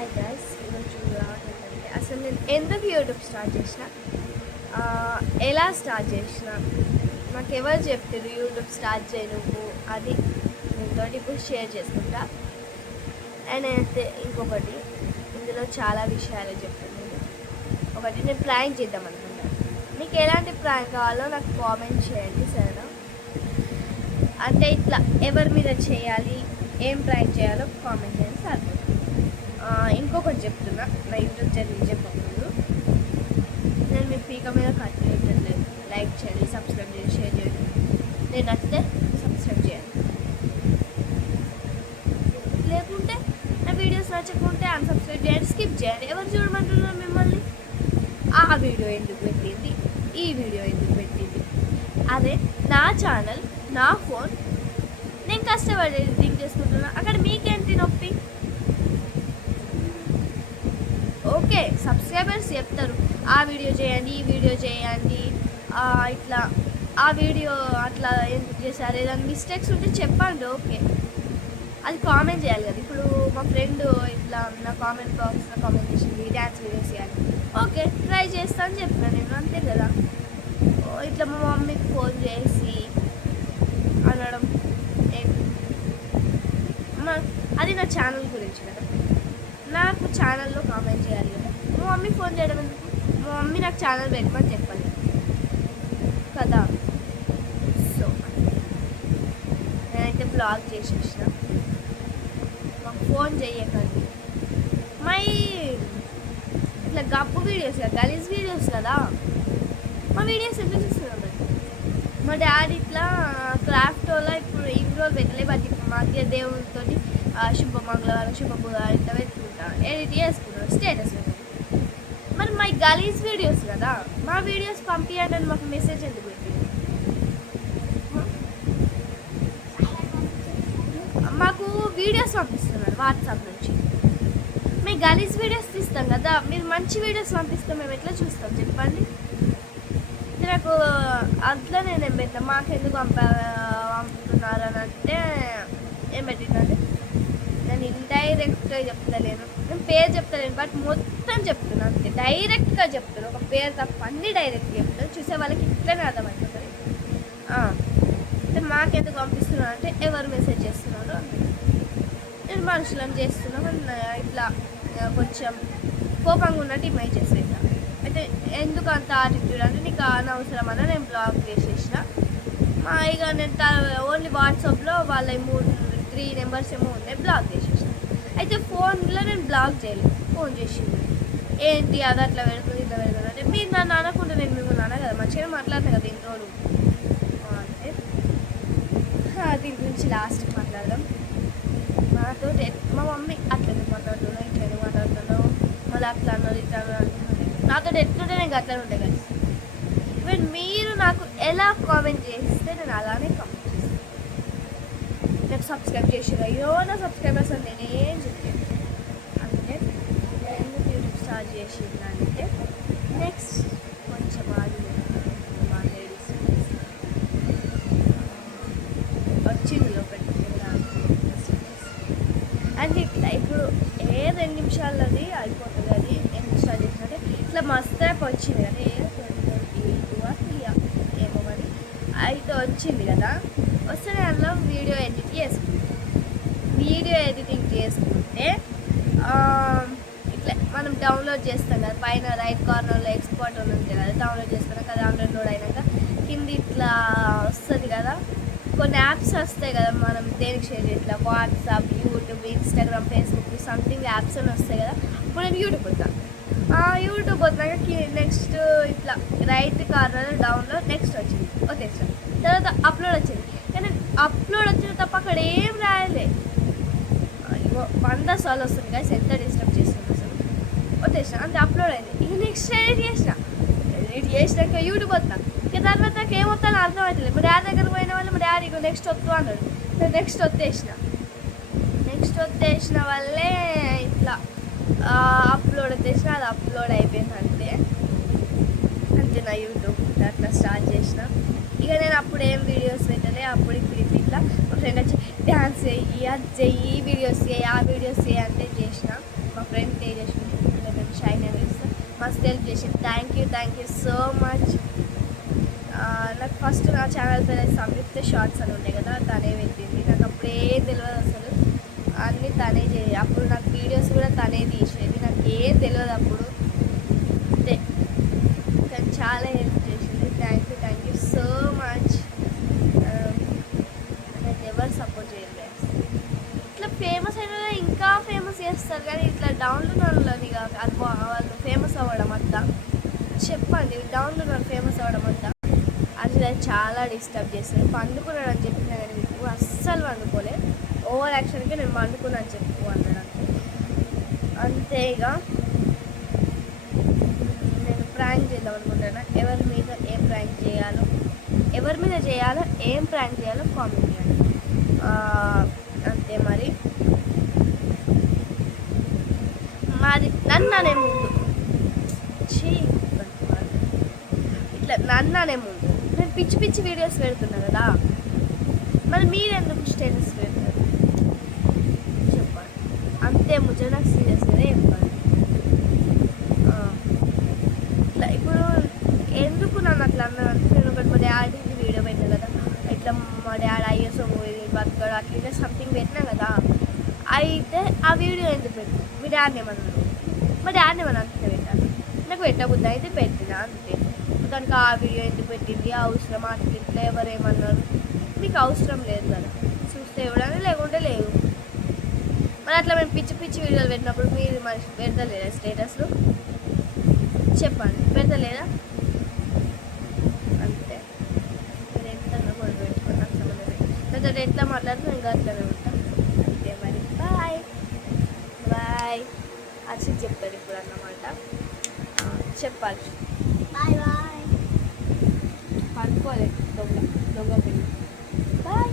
Hi guys, ఈరోజు ఏంటంటే అసలు నేను ఎందుకు యూట్యూబ్ స్టార్ట్ చేసిన, ఎలా స్టార్ట్ చేసిన, నాకు ఎవరు చెప్తారు యూట్యూబ్ స్టార్ట్ చేయి నువ్వు, అది మీతో ఇప్పుడు షేర్ చేసుకుంటా. అండ్ అయితే ఇంకొకటి, ఇందులో చాలా విషయాలు చెప్తాను. ఒకటి, నేను ప్రాంక్ చేద్దాం అనుకుంటాను. మీకు ఎలాంటి ప్రాంక్ కావాలో నాకు కామెంట్ చేయండి సరేనా. అంటే ఇట్లా ఎవరి మీద చేయాలి, ఏం ప్రాంక్ చేయాలో కామెంట్ చేయండి సార్. ఇంకొకటి చెప్తున్నా, నా యూట్యూబ్ ఛానల్ చెప్పకూడదు. నేను మీ పీక మీద కట్టలేదు. లైక్ చేయండి, సబ్స్క్రైబ్ చేయండి, షేర్ చేయండి. నేను నచ్చితే సబ్స్క్రైబ్ చేయండి, లేకుంటే నా వీడియోస్ నచ్చకుంటే అన్సబ్స్క్రైబ్ చేయండి, స్కిప్ చేయండి. ఎవరు చూడమంటున్నారు మిమ్మల్ని? ఆ వీడియో ఎందుకు పెట్టింది, ఈ వీడియో ఎందుకు పెట్టింది? అదే నా ఛానల్, నా ఫోన్, నేను కష్టపడి ఎడిటింగ్ చేసుకుంటున్నా. అక్కడ మీకేంటి నొప్పి? ఓకే, సబ్స్క్రైబర్స్ చెప్తారు ఆ వీడియో చేయండి, ఈ వీడియో చేయండి, ఇట్లా ఆ వీడియో అట్లా ఎందుకు చేశారు, ఏదైనా మిస్టేక్స్ ఉంటే చెప్పండి. ఓకే, అది కామెంట్ చేయాలి కదా. ఇప్పుడు మా ఫ్రెండ్ ఇట్లా నా కామెంట్ బాక్స్లో కామెంట్ చేసింది, డ్యాన్స్ వీడియోస్ చేయాలి. ఓకే, ట్రై చేస్తా అని చెప్పిన నేను, అంతే కదా. ఇట్లా మా మమ్మీకి ఫోన్ చేసి అనడం అది నా ఛానల్ గురించి కదా. నాకు ఛానల్లో కామెంట్ చేయాలి కదా. మా మమ్మీ ఫోన్ చేయడం ఎందుకు? మా మమ్మీ నాకు ఛానల్ పెట్టమని చెప్పాలి కదా. సో నేనైతే బ్లాగ్ చేసేసిన, మాకు ఫోన్ చేయకండి. మై ఇట్లా గప్పు వీడియోస్ కదా, గలీజ్ వీడియోస్ కదా. మా వీడియోస్ ఎందుకు చూస్తున్నాం? మా డాడీ ఇట్లా క్రాఫ్ట్ వల్ల ఇప్పుడు ఇన్ని రోజులు పెట్టలే, బట్ మధ్య దేవునితో శుభ మంగళవారం, శుభ బుధవారం ఇట్లా పెట్టుకుంటా, ఎడిట్ చేసుకున్నాను, స్టేటస్ పెట్టాను. మరి మా గలీజ్ వీడియోస్ కదా, మా వీడియోస్ పంపించండి అని మాకు మెసేజ్ ఎందుకు పెట్టింది? మాకు వీడియోస్ పంపిస్తున్నారు వాట్సాప్ నుంచి. మేము గలీజ్ వీడియోస్ తీస్తాం కదా, మీరు మంచి వీడియోస్ పంపిస్తాం, మేము ఎట్లా చూస్తాం చెప్పండి? నాకు అట్లా నేనేం పెట్టా, మాకెందుకు పంపుతున్నారు అని అంటే ఏం పెట్టిందంటే, నేను ఇండైరెక్ట్గా చెప్తలేను, నేను పేరు చెప్తలేను, బట్ మొత్తం చెప్తున్నాను అంతే. డైరెక్ట్గా చెప్తాను, ఒక పేరు తప్ప అన్నీ డైరెక్ట్గా చెప్తాను. చూసే వాళ్ళకి ఇట్లనే అర్థమవుతుంది. అంటే మాకెందుకు పంపిస్తున్నారు అంటే, ఎవరు మెసేజ్ చేస్తున్నారు అంటే నేను మనుషులను చేస్తున్నాను ఇట్లా కొంచెం కోపంగా ఉన్నట్టు ఇమేజ్ చేసేట. అయితే ఎందుకు అంత యాటిట్యూడ్ అంటే, నీకు అనవసరం అన్న నేను బ్లాక్ చేసేసిన. ఇక నేను ఓన్లీ వాట్సాప్లో వాళ్ళ 3 నెంబర్స్ ఏమో ఉన్నాయి, బ్లాక్ చేసేసిన. అయితే ఫోన్లో నేను బ్లాక్ చేయలేదు, ఫోన్ చేసింది. ఏంటి అది అట్లా పెడుతుంది, ఇట్లా పెడుతుంది అంటే, మీరు నన్ను అనకుండా నేను మిమ్మల్ని అన్నా కదా, మంచిగా మాట్లాడతాను కదా ఇన్ని రోజులు అంటే. దీని గురించి లాస్ట్ మాట్లాడదాం. నాతో మా మమ్మీ అట్లనే మాట్లాడుతున్నావు, ఇట్లనే మాట్లాడుతున్నావు, మళ్ళీ అట్లా అన్నారు, ఇట్లా అన్నారు. నాతో ఎట్లుంటే నేను అట్లా ఉంటాయి కదా. ఈవెన్ మీరు నాకు ఎలా కామెంట్ చేస్తే నేను అలానే కామెంట్ చేస్తాను. నాకు సబ్స్క్రైబ్ చేసారు, అయ్యో నా సబ్స్క్రైబర్స్ అని నేనేం చెప్పాను. అంటే ఎందుకు యూట్యూబ్ స్టార్ట్ చేసిందంటే, నెక్స్ట్ కొంచెం మా లేడీస్ వచ్చింది ఒకటి అంటే ఇట్లా ఇప్పుడు 2 నిమిషాలది అయిపోతుంది. అది ఎందుకు స్టార్ట్ చేసినట్టే ఇట్లా మస్తు యాప్ వచ్చింది కదా, 2022 ఏమో మరి అయితే వచ్చింది కదా. వస్తే అందులో వీడియో ఎడిటింగ్ చేసుకుంటే ఇట్లా మనం డౌన్లోడ్ చేస్తాం కదా, పైన రైట్ కార్నర్లో ఎక్స్పోర్ట్ అని ఉంటుంది కదా, డౌన్లోడ్ చేసుకున్నాక కదా, డౌన్లోడ్ అయినాక కింద ఇట్లా వస్తుంది కదా, కొన్ని యాప్స్ వస్తాయి కదా, మనం దేనికి షేర్ ఇట్లా WhatsApp, YouTube, Instagram, Facebook something apps అని వస్తాయి కదా. ఇప్పుడు నేను యూట్యూబ్ వస్తాను, యూట్యూబ్ వద్దాక నెక్స్ట్ ఇట్లా రైట్ కార్నర్ డౌన్లోడ్ నెక్స్ట్ వచ్చింది, వచ్చేసాను. తర్వాత అప్లోడ్ వచ్చింది, కానీ అప్లోడ్ వచ్చిన తప్ప అక్కడ ఏం రాయలే. 100 సార్లు వస్తుంది కదా, ఎంత డిస్టర్బ్ చేస్తుంది అసలు. వచ్చేసాను అంతే, అప్లోడ్ అయింది. ఇక నెక్స్ట్ ఎడిట్ చేసినాక యూట్యూబ్ వస్తాను. ఇక తర్వాత నాకు ఏమొస్తానో అర్థం అవుతుంది. మా డాడీ దగ్గరకు పోయిన వాళ్ళు మా డాడీ నెక్స్ట్ వస్తూ అన్నాడు, నేను నెక్స్ట్ వచ్చేసిన వల్లే ఇట్లా అప్లోడ్ వచ్చేసిన, అది అప్లోడ్ అయిపోయింది అంతే నా యూట్యూబ్ అట్లా స్టార్ట్ చేసిన. ఇక నేను అప్పుడు ఏం వీడియోస్ పెట్టలే, అప్పుడు ఇప్పుడు ఇట్లా మా ఫ్రెండ్ వచ్చి డ్యాన్స్ చెయ్యి, అది చెయ్యి, వీడియోస్ చేయి, ఆ వీడియోస్ చేయి అంటే చేసిన. మా ఫ్రెండ్ హెల్ప్ చేసింది. Thank you so much. నాకు ఫస్ట్ నా ఛానల్ పేరు సంయుక్త షార్ట్స్ అని ఉండే కదా, తనే పెట్టింది. నాకు అప్పుడే తెలియదు అసలు, అన్నీ తనే అప్పుడు నాకు వీడియోస్ కూడా తనే తీసేది, నాకు ఏం తెలియదు అప్పుడు. అంటే తను చాలా హెల్ప్ చేసింది. Thank you so much. నాకు ఎవరు సపోర్ట్ చేయలేదు. ఇట్లా ఫేమస్ అయిన ఇంకా ఫేమస్ చేస్తారు, కానీ ఇట్లా డౌన్లోడ్ వాళ్ళని కాక అది వాళ్ళు ఫేమస్ అవ్వడం అంతా చెప్పండి. డౌన్లోడ్ వాళ్ళు ఫేమస్ అవ్వడం అంతా అది చాలా డిస్టర్బ్ చేస్తుంది. పండుకున్నాడు అని చెప్పిన కానీ మీకు అస్సలు పండుకోలే. ఓవర్ యాక్షన్కి నేను పండుకున్నాను అని చెప్పు అన్నాడు అంతే. ఇక నేను ప్రాంక్ చేద్దాం అనుకుంటున్నా. ఎవరి మీద ఏం ప్రాంక్ చేయాలో, ఏం ప్రాంక్ చేయాలో కామెంట్ చేయండి. అంతే మరి. మాది నన్ను అనే ముందు ఇట్లా నన్ను అనే ముందు నేను పిచ్చి వీడియోస్ పెడుతున్నా కదా, మరి మీరు ఎందుకు స్టేటస్ పెడతారు చెప్పండి. అంతే ముచ్చట, నాకు సీరియస్గా చెప్పండి. ఇట్లా ఇప్పుడు ఎందుకు నన్ను అట్లా అన్నారంటే, నేను ఒకటి మా డాడీకి వీడియో పెట్టాను కదా, ఇట్లా మా డాడీ ఐఎస్ఓ బతకడు అట్లా సంథింగ్ పెట్టినా కదా. అయితే ఆ వీడియో ఎందుకు పెట్టు, మీ డాడీని ఏమన్నాడు, మా డాడీని ఏమన్నా అంతే పెట్టాను. నాకు పెట్టబుద్ది అయితే పెట్టినా అంతే. దానికి ఆ వీడియో ఎందుకు పెట్టింది, అవసరం అట్లా ఇట్లా ఎవరేమన్నారు, మీకు అవసరం లేదు కదా. చూస్తే ఇవ్వడానికి లేకుంటే లేదు. మరి అట్లా మేము పిచ్చి వీడియోలు పెట్టినప్పుడు మీరు మరి పెడతలేదా స్టేటస్లు చెప్పండి, పెడతలేదా? అంతే. మీరు ఎంత కూడా పెట్టుకోండి, నాకు సంబంధం లేదు. ఎట్లా మాట్లాడుతూ ఇంకా అట్లనే ఉంటాం. అంతే మరి. బాయ్. అచ్చి చెప్తారు ఇప్పుడు అన్నమాట. చెప్పాలి. బాయ్. పడుకోలేదు దొంగ పిల్ల. బాయ్.